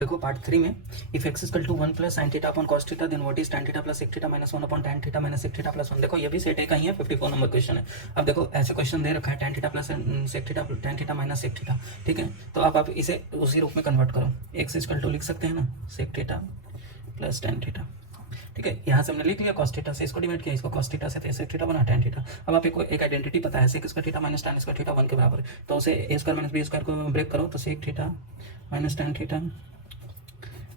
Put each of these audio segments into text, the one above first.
देखो पार्ट 3 में if x equal to 1 plus sine theta upon cos theta then what is tan theta plus sec theta minus 1 upon tan theta minus sec theta plus 1। देखो ये भी set ए का ही है, 54 number question है। अब देखो ऐसे क्वेश्चन दे रखा है tan theta plus sec theta tan theta minus sec theta, ठीक है। तो अब आप इसे उसी रूप में कन्वर्ट करो, एक्स इक्वल टू लिख सकते हैं ना sec theta plus tan theta, ठीक है। यहाँ से हमने लिख लिया cos थीटा से इसको डिवाइड किया, इसको cos थीटा से sec थीटा बना tan थीटा। अब आप एक आइडेंटिटी पता है sec square theta minus tan square theta 1 के बराबर, तो उसे a square minus b square को ब्रेक करो तो sec theta minus tan theta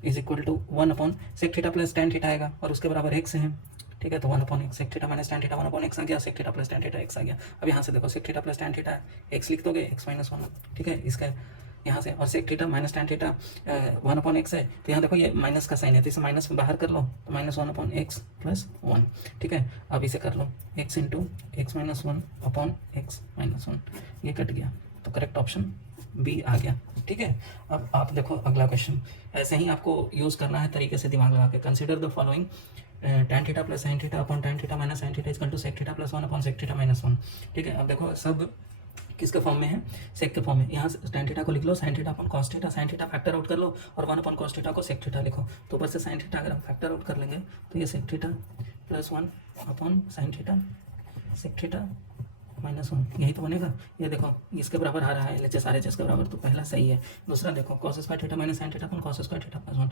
is equal to 1 upon sec theta plus tan theta आएगा और उसके बराबर x है, ठीक है। तो 1 upon x sec theta minus tan theta 1 upon x आ गया, sec theta plus tan theta x आ गया। अब यहाँ से देखो sec theta plus tan theta x लिख दोगे, x माइनस 1, ठीक है। इसका यहाँ से और sec theta minus tan theta 1 upon x है, तो यहाँ देखो ये माइनस का साइन है तो इसे माइनस बाहर कर लो तो माइनस 1 अपॉन x प्लस 1, ठीक है। अब इसे कर लो x into x minus 1 upon x minus 1, ये कट गया तो करेक्ट ऑप्शन बी आ गया, ठीक है। अब आप देखो अगला क्वेश्चन, ऐसे ही आपको यूज़ करना है तरीके से दिमाग लगा के। Consider the following tan theta plus sine theta upon tan theta minus sine theta equal to sec theta plus 1 upon sec theta minus 1, ठीक है। अब देखो सब किसके फॉर्म में है, सेक के फॉर्म में। यहाँ से tan थीटा को लिख लो sin theta upon cos theta, sin theta factor out कर लो और 1 अपॉन cos थीटा को sec थीटा लिखो। तो ऊपर से sin थीटा अगर हम फैक्टर आउट कर लेंगे तो ये sec theta plus 1 upon sin theta sec theta minus 1, यही तो बनेगा। ये देखो इसके बराबर आ रहा है LHS RHS के बराबर, तो पहला सही है। दूसरा देखो cos square theta minus sine theta upon cos square theta plus 1,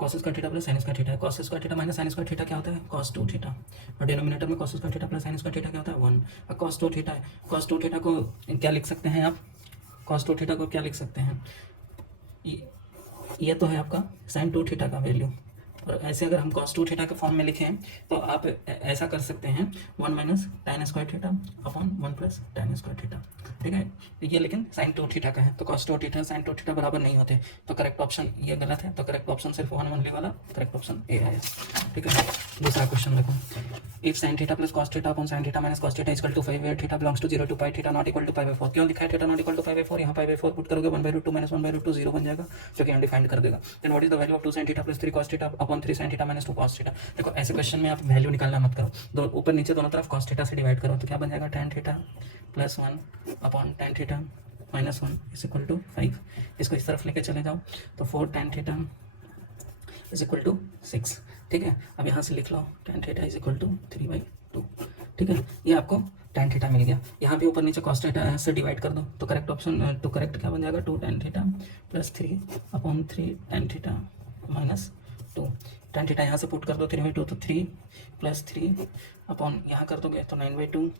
cos square theta plus sign square theta है। cos square theta minus sign square theta क्या होता है, cos 2 थीटा, और डिनोमिनेटर में cos square theta plus sign square theta क्या होता है 1। अब cos 2 थीटा है, cos 2 थीटा को क्या लिख सकते हैं आप, cos 2 थीटा को क्या लिख सकते हैं, ये तो है आपका sin 2 थीटा का वैल्यू। और ऐसे अगर हम cos 2 थीटा के फॉर्म में लिखें तो आप ऐसा कर सकते हैं 1 minus tan square theta upon 1 plus tan square theta, ठीक है। ये लेकिन sin 2 थीटा का है तो cos 2 थीटा sin 2 थीटा बराबर नहीं होते, तो करेक्ट ऑप्शन ये गलत है। तो करेक्ट ऑप्शन सिर्फ 1 ओनली वाला करेक्ट ऑप्शन ए है, ठीक है। दूसरा क्वेश्चन देखो, if sin theta plus cos theta upon sin theta minus cos theta equal to 5 where theta belongs to 0 to pi theta not equal to pi by 4। क्यों लिखा है theta not equal to pi by 4, यहाँ पाई by 4 put करोगे 1/√2 minus 1/√2 0 बन जाएगा, जो कि undefined कर देगा। Then what is the value of 2 sin theta plus 3 cos theta upon 3 sin theta minus 2 cos theta. देखो ऐसे क्वेश्चन में आप वैल्यू निकालना मत करो, दो ऊपर नीचे दोनों तरफ cos थीटा से डिवाइड करो, तो क्या बन जाएगा tan theta plus 1 upon tan theta minus 1 is equal to 5। इसको इस तरफ लेके चले जाओ तो 4 tan theta is equal to 6, ठीक है। अब यहाँ से लिख लो tan theta is equal to 3/2, ठीक है। ये आपको tan थीटा मिल गया। यहाँ भी ऊपर नीचे cos थीटा से डिवाइड कर दो तो करेक्ट ऑप्शन तो करेक्ट क्या बन जाएगा 2 tan theta plus 3 upon 3 tan theta minus 2। tan theta यहाँ से पुट कर दो 3/2 तो 3 प्लस 3 अपॉन यहाँ कर दोगे तो 9/2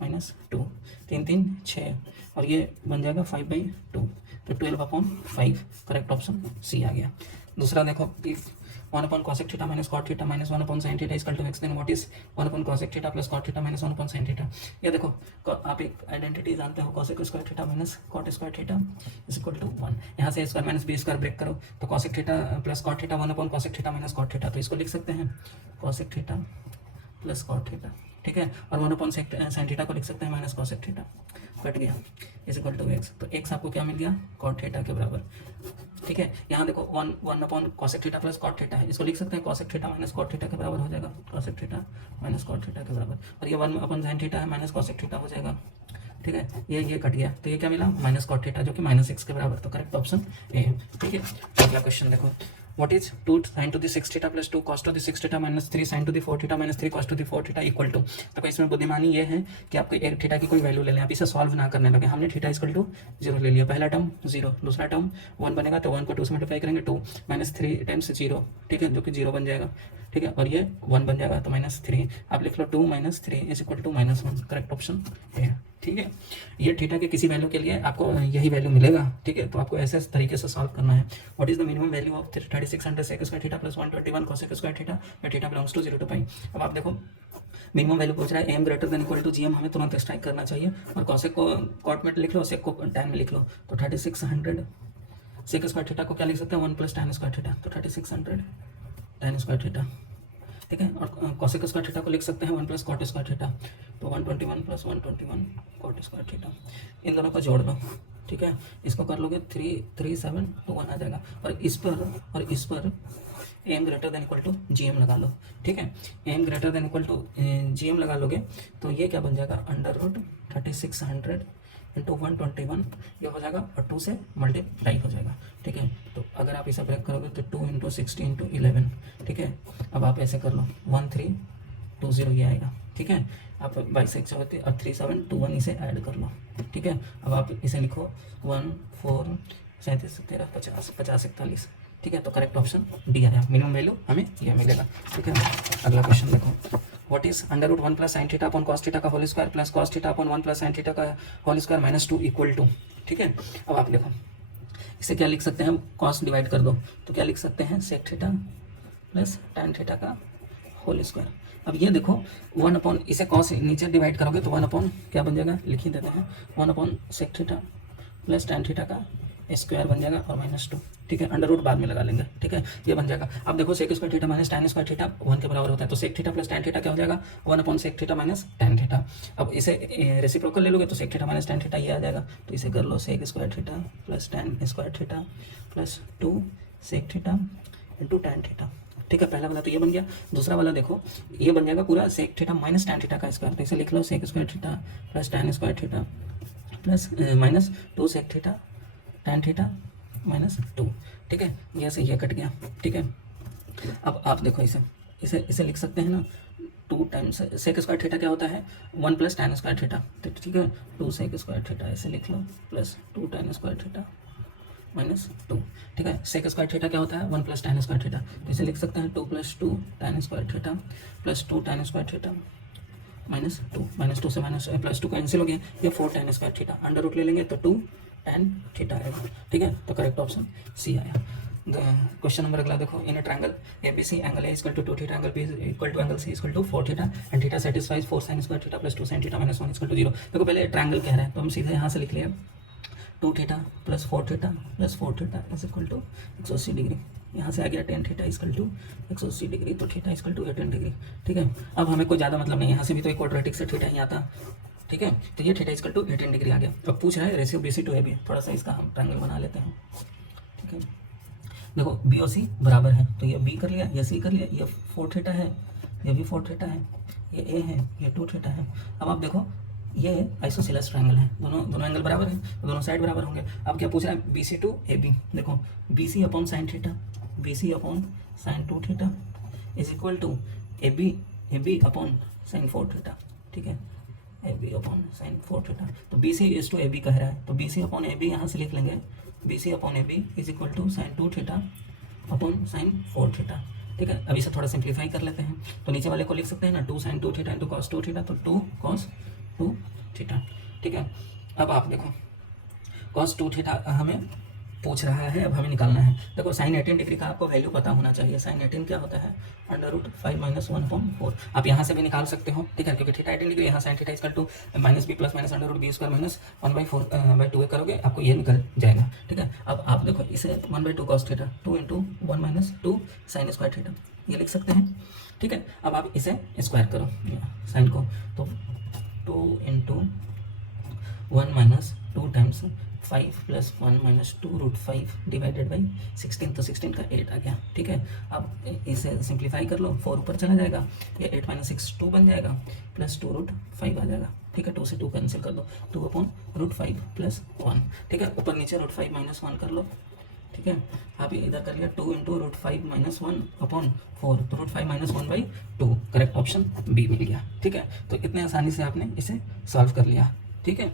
माइनस 2, 3 3 6 और ये बन जाएगा 5/2, तो 12 अपॉन 5 करेक्ट ऑप्शन सी आ गया। दूसरा देखो, if 1 upon cosec theta minus cot theta minus 1 upon sin theta equal to x, then what is 1 upon cosec theta plus cot theta minus 1 upon sin theta. ये देखो आप एक identity जानते हो cosec square theta minus cot square theta is equal to 1। यहाँ से a square minus b square break करो तो cosec theta plus cot theta 1 upon cosec theta minus cot theta, तो इसको लिख सकते हैं cosec theta plus cot theta, ठीक है। और 1 अपॉन sin थीटा को लिख सकते हैं माइनस cosec थीटा, कट गया इज इक्वल टू x, तो x आपको क्या मिल गया cot थीटा के बराबर, ठीक है। यहाँ देखो 1 upon cosec theta plus cot theta है, इसको लिख सकते हैं cosec theta minus cot theta के बराबर हो जाएगा, cosec theta minus cot theta के बराबर। और ये 1 अपॉन sin थीटा है माइनस cosec थीटा हो जाएगा, ठीक है। ये कट गया तो ये क्या मिला माइनस cot थीटा जो कि माइनस x के बराबर, तो करेक्ट ऑप्शन ए है, ठीक है। अगला क्वेश्चन देखो, what is 2 sin to the 6 theta plus 2 cos to the 6 theta minus 3 sin to the 4 theta minus 3 cos to the 4 theta equal to. तो इसमें बुद्धिमानी ये है कि आपको एक थीटा की कोई वैल्यू ले लें, आप इसे सॉल्व ना करने लगे। हमने थीटा इक्वल टू 0 ले लिया, पहला टर्म 0, दूसरा टर्म 1 बनेगा तो 1 को 2 से मल्टीप्लाई करेंगे 2 माइनस 3 टाइम्स 0, ठीक है, जो कि 0 बन जाएगा, ठीक है। और ये 1 बन जाएगा तो माइनस 3, आप लिख लो 2 minus 3 is equal to minus 1, correct option है, ठीक है। ये थीटा के किसी वैल्यू के लिए आपको यही वैल्यू मिलेगा, ठीक है। तो आपको ऐसे तरीके से सॉल्व करना है। What is the minimum value of 3600 sec square theta plus 121 cosec square theta where theta belongs to 0 to pi. अब आप देखो मिनिमम वैल्यू पूछ रहा है m greater than equal to gm, हमें तुरंत स्ट्राइक करना चाहिए और cosec को cot में लिख लो, sec को tan में लिख लो, तो 3600 sec स्क्वायर थीटा को क्या लिख सकते हैं 1 प्लस tan स्क्वायर थीटा, तो 3600 tan स्क्वायर थीटा, ठीक है। और cosec स्क्वायर थीटा को लिख सकते हैं 1 प्लस cot स्क्वायर थीटा, तो 121 प्लस 121 cot स्क्वायर थीटा। इन दोनों को जोड़ लो, ठीक है। इसको कर लोगे 337 तो 1 आ जाएगा। और इस पर M greater than equal to G M लगा लो, ठीक है। M greater than equal to G M लगा लोगे तो ये क्या बन जाएगा अंडर रूट 3600 इंटू 121 ये हो जाएगा और 2 से मल्टीप्लाई हो जाएगा, ठीक है। तो अगर आप इसे ब्रेक करोगे तो 2 इंटू 60 इंटू 11, ठीक है। अब आप ऐसे कर लो 1320 ये आएगा, ठीक है। आप 22 एक होती है और 3721 इसे ऐड कर लो, ठीक है। अब आप इसे लिखो 1 4 37 13 50 50 41, ठीक है। तो करेक्ट ऑप्शन डी आया, मिनिमम वैल्यू हमें ये मिलेगा, ठीक है। अगला क्वेश्चन देखो, what is √1 plus sine theta upon cos theta का whole square plus cos theta upon 1 plus sine theta का whole square minus 2 equal to, ठीक है। अब आप देखो इसे क्या लिख सकते हैं, कॉस डिवाइड कर दो तो क्या लिख सकते हैं, sec theta plus tan theta का होल स्क्वायर। अब ये देखो 1 अपॉन, इसे कॉस नीचे डिवाइड करोगे तो 1 अपॉन क्या बन जाएगा, लिख ही देते हैं 1 upon sec theta plus tan theta का स्क्वायर बन जाएगा और माइनस 2, ठीक है। अंडर रूट बाद में लगा लेंगे, ठीक है। ये बन जाएगा। अब देखो sec square theta minus tan square theta 1 के बराबर होता है, तो sec theta plus tan theta क्या हो जाएगा, 1 upon sec theta minus tan theta. अब इसे रेसिप्रोकल ले लोगे तो sec theta minus tan theta ये आ जाएगा, तो इसे कर लो sec square theta plus tan square theta plus 2 sec theta into tan theta, ठीक है। पहला वाला तो ये बन गया। दूसरा वाला देखो ये बन जाएगा पूरा sec theta minus tan theta का स्क्वायर, तो इसे लिख लो sec square theta plus tan square theta plus minus 2 sec theta tan theta minus 2, ठीक है। ये से ये कट गया, ठीक है। अब आप देखो इसे इसे इसे लिख सकते हैं ना 2 टाइम्स सेक स्क्वायर थीटा क्या होता है 1 प्लस टैन स्क्वायर थीटा, तो ठीक है 2 सेक स्क्वायर थीटा ऐसे लिख लो plus 2 tan square theta minus 2, ठीक है। सेक स्क्वायर थीटा क्या होता है 1 प्लस टैन स्क्वायर थीटा, तो इसे लिख सकते हैं 2 plus 2 tan square theta plus 2 tan square theta minus 2, minus 2 से माइनस प्लस 2 कैंसिल हो गया, ये 4 tan square theta under root ले लेंगे तो 2 टैन थीटा आएगा, ठीक है। तो करेक्ट ऑप्शन सी आया। क्वेश्चन नंबर अगला देखो, in a triangle ABC angle A equal to 2 theta, angle B equal to angle C equal to 4 theta and theta satisfies 4 sine square theta plus 2 sine theta minus 1 equal to 0। देखो पहले triangle कह रहा है तो हम सीधे यहाँ से लिख लिए 2 theta plus 4 theta plus 4 theta is equal to 180 degree, यहाँ से आ गया 10 थीटा इक्वल टू 180 डिग्री, तो थीटा इक्वल टू 18 डिग्री, ठीक है। अब हमें कोई ज़्यादा मतलब नहीं, यहाँ से भी तो एक क्वाड्रेटिक से थीटा ही आता, ठीक है। तो ये थीटा इक्वल टू 18 डिग्री आ गया। अब पूछ रहा है रेशियो BC टू AB, थोड़ा सा इसका हम ट्रायंगल बना लेते हैं, ठीक है। देखो B और C बराबर है, तो ये B कर लिया, ये C कर लिया, ये 4 थीटा है, ये भी 4 थीटा है, ये A है, ये 2 थीटा है। अब आप देखो ये आइसोसेलेस ट्रायंगल है, दोनों एंगल बराबर है तो दोनों साइड बराबर होंगे। अब क्या पूछ रहा है BC टू AB, देखो BC upon sine theta, BC upon sine 2 theta is equal to AB upon sine 4 theta, ठीक है। AB अपॉन साइन 4 थीटा, तो BC इज टू AB कह रहा है, तो BC अपॉन AB यहाँ से लिख लेंगे BC upon AB is equal to sine 2 theta upon sine 4 theta, ठीक है। अब इसे थोड़ा सिंप्लीफाई कर लेते हैं, तो नीचे वाले को लिख सकते हैं ना 2 sine 2 theta into cos 2 theta, तो 2 कॉस 2 थीटा, ठीक है। अब आप देखो कॉस 2 थीटा हमें पूछ रहा है, अब हमें निकालना है। देखो साइन 18 डिग्री का आपको वैल्यू पता होना चाहिए, साइन 18 क्या होता है अंडर रूट 5 माइनस 1/4। आप यहाँ से भी निकाल सकते हो, ठीक है, क्योंकि थीटा 18 डिग्री, यहाँ sine theta equal to minus B plus minus under root B square minus 1/4/2 करोगे आपको ये निकल जाएगा, ठीक है। अब आप देखो इसे 1/2 cos theta 2 into 1 minus 2 sign square theta ये लिख सकते हैं, ठीक है। अब आप इसे स्क्वायर करो साइन को, तो 2 into 1 minus 2 times 5 plus 1 minus 2 root 5 divided by 16, तो 16 का 8 आ गया, ठीक है। अब इसे सिंप्लीफाई कर लो, 4 ऊपर चला जाएगा, ये 8 माइनस 6 2 बन जाएगा प्लस 2 रूट 5 आ जाएगा, ठीक है। 2 से 2 कैंसिल कर दो, 2 अपॉन रूट 5 प्लस 1, ठीक है। ऊपर नीचे रूट 5 माइनस 1 कर लो, ठीक है। आप इधर कर लिया 2 इंटू रूट 5 माइनस 1 अपॉन 4, तो root 5 minus 1/2, correct option B मिल गया, ठीक है। तो इतने आसानी से आपने इसे सॉल्व कर लिया, ठीक है।